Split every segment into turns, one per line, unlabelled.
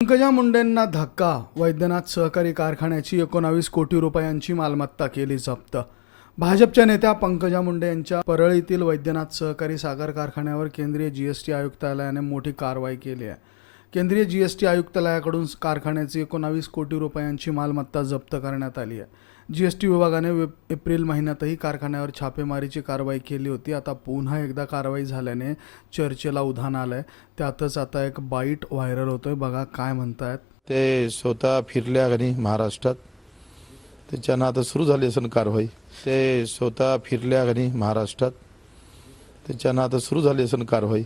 पंकजा मुंडेंना धक्का वैद्यनाथ सहकारी कारखान्याची एकोणावीस कोटी रुपयांची मालमत्ता केली जप्त. भाजपच्या नेत्या पंकजा मुंडे यांच्या परळीतील वैद्यनाथ सहकारी साखर कारखान्यावर केंद्रीय जीएसटी आयुक्तालयाने मोठी कारवाई केली आहे. केंद्रीय जी एस टी आयुक्तालयाकडून कारखान्याची एकोणावीस कोटी रुपयांची मालमत्ता जप्त करण्यात आली आहे. जी एस टी विभागाने वे- एप्रिल महिन्यातही कारखान्यावर छापेमारीची कारवाई केली होती. आता पुन्हा एकदा कारवाई झाल्याने चर्चेला उधाण आलं आहे त्यातच आता एक बाईट व्हायरल होतोय. बघा काय म्हणतायत.
ते स्वतः फिरल्या घरी महाराष्ट्रात. त्याच्यानं आता सुरू झाली असेल कारवाई. ते स्वतः फिरल्या घरी महाराष्ट्रात. त्याच्यानं आता सुरू झाली असेल कारवाई.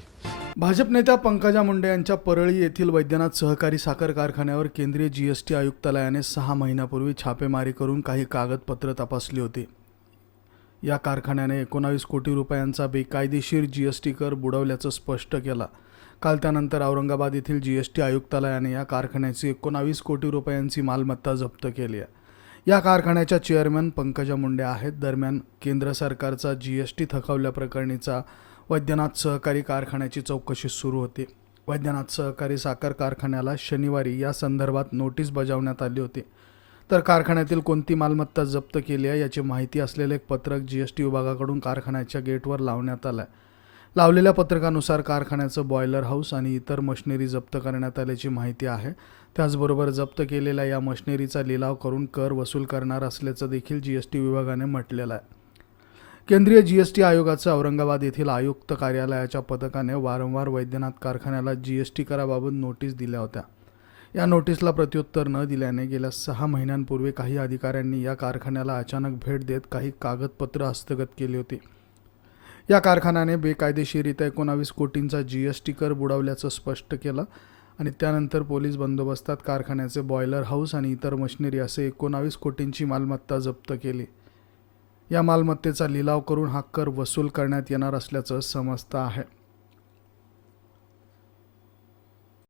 भाजप नेत्या पंकजा मुंडे यांच्या परळी येथील वैद्यनाथ सहकारी साखर कारखान्यावर केंद्रीय जीएसटी आयुक्तालयाने सहा महिन्यापूर्वी छापेमारी करून काही कागदपत्र तपासली होती. या कारखान्याने एकोणावीस कोटी रुपयांचा बेकायदेशीर जीएसटी कर बुडवल्याचं स्पष्ट केला. काल त्यानंतर औरंगाबाद येथील जीएसटी आयुक्तालयाने या कारखान्याची एकोणावीस कोटी रुपयांची मालमत्ता जप्त केली आहे. या कारखान्याच्या चेअरमॅन पंकजा मुंडे आहेत. दरम्यान केंद्र सरकारचा जीएसटी थकवल्याप्रकरणीचा वैद्यनाथ सहकारी कारखान्याची चौकशी सुरू होती. वैद्यनाथ सहकारी साखर कारखान्याला शनिवारी या संदर्भात नोटीस बजावण्यात आली होती. तर कारखान्यातील कोणती मालमत्ता जप्त केली आहे याची माहिती असलेले एक पत्रक जी एस टी विभागाकडून कारखान्याच्या गेटवर लावण्यात आलं आहे लावलेल्या पत्रकानुसार कारखान्याचं बॉयलर हाऊस आणि इतर मशिनरी जप्त करण्यात आल्याची माहिती आहे. त्याचबरोबर जप्त केलेल्या या मशिनरीचा लिलाव करून कर वसूल करणार असल्याचं देखील जी एस टी विभागाने म्हटलेलं आहे. केंद्रीय जीएसटी आयोगाचं औरंगाबाद येथील आयुक्त कार्यालयाच्या पथकाने वारंवार वैद्यनाथ कारखान्याला जीएसटी कराबाबत नोटीस दिल्या होत्या. या नोटीसला प्रत्युत्तर न दिल्याने गेल्या सहा महिन्यांपूर्वी काही अधिकाऱ्यांनी या कारखान्याला अचानक भेट देत काही कागदपत्र हस्तगत केली होती. या कारखान्याने बेकायदेशीरित्या एकोणावीस कोटींचा जी एस टी कर बुडवल्याचं स्पष्ट केलं आणि त्यानंतर पोलीस बंदोबस्तात कारखान्याचे बॉयलर हाऊस आणि इतर मशिनरी असे एकोणावीस कोटींची मालमत्ता जप्त केली. या मालमत्तेचा लिलाव करून हा कर वसूल करण्यात येणार असल्याचं समजतं आहे.